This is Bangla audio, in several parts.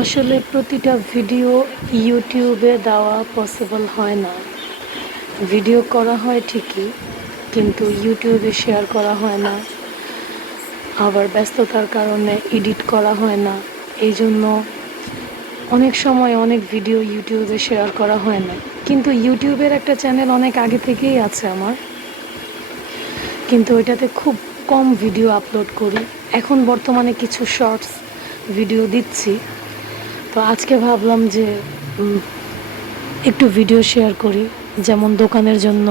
আসলে প্রতিটা ভিডিও ইউটিউবে দেওয়া পসিবল হয় না। ভিডিও করা হয় ঠিকই, কিন্তু ইউটিউবে শেয়ার করা হয় না। আবার ব্যস্ততার কারণে এডিট করা হয় না। এই জন্য অনেক সময় অনেক ভিডিও ইউটিউবে শেয়ার করা হয় না। কিন্তু ইউটিউবের একটা চ্যানেল অনেক আগে থেকেই আছে আমার। কিন্তু ওইটাতে খুব কম ভিডিও আপলোড করি। এখন বর্তমানে কিছু শর্টস ভিডিও দিচ্ছি। তো আজকে ভাবলাম যে একটু ভিডিও শেয়ার করি। যেমন দোকানের জন্য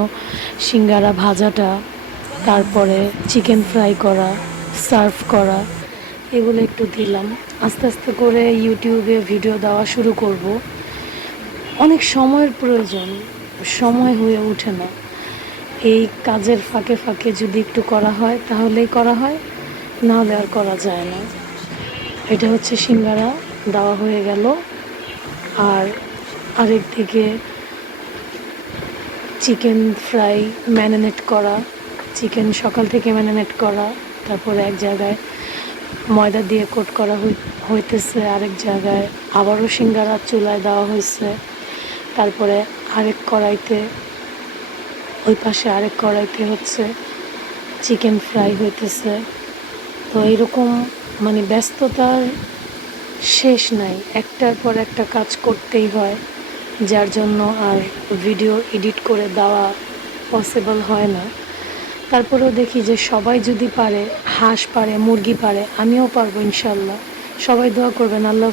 সিঙ্গারা ভাজাটা, তারপরে চিকেন ফ্রাই করা সার্ভ করা, এগুলো একটু দিলাম। আস্তে আস্তে করে ইউটিউবে ভিডিও দেওয়া শুরু করব। অনেক সময়ের প্রয়োজন, সময় হয়ে ওঠে না। এই কাজের ফাঁকে ফাঁকে যদি একটু করা হয়, তাহলেই করা হয়, না হলে আর করা যায় না। এটা হচ্ছে সিঙ্গারা। দেওয়া হয়ে গেল। আর আরেক দিকে চিকেন ফ্রাই ম্যারিনেট করা, চিকেন সকাল থেকে ম্যারিনেট করা, তারপরে এক জায়গায় ময়দা দিয়ে কোট করা হই- হইতেছে, আরেক জায়গায় আবারও সিঙ্গারা চুলায় দেওয়া হয়েছে। তারপরে আরেক কড়াইতে, ওই পাশে আরেক কড়াইতে হচ্ছে চিকেন ফ্রাই হইতেছে। তো এরকম মানে ব্যস্ততার শেষ নাই একটার পর একটা কাজ করতেই হয়, যার জন্য আর ভিডিও এডিট করে দেওয়া পসিবল হয় না তারপরেও দেখি যে সবাই যদি পারে, হাঁস পারে, মুরগি পারে, আমিও পারব ইনশাল্লাহ সবাই দোয়া করবেন, আল্লাহ।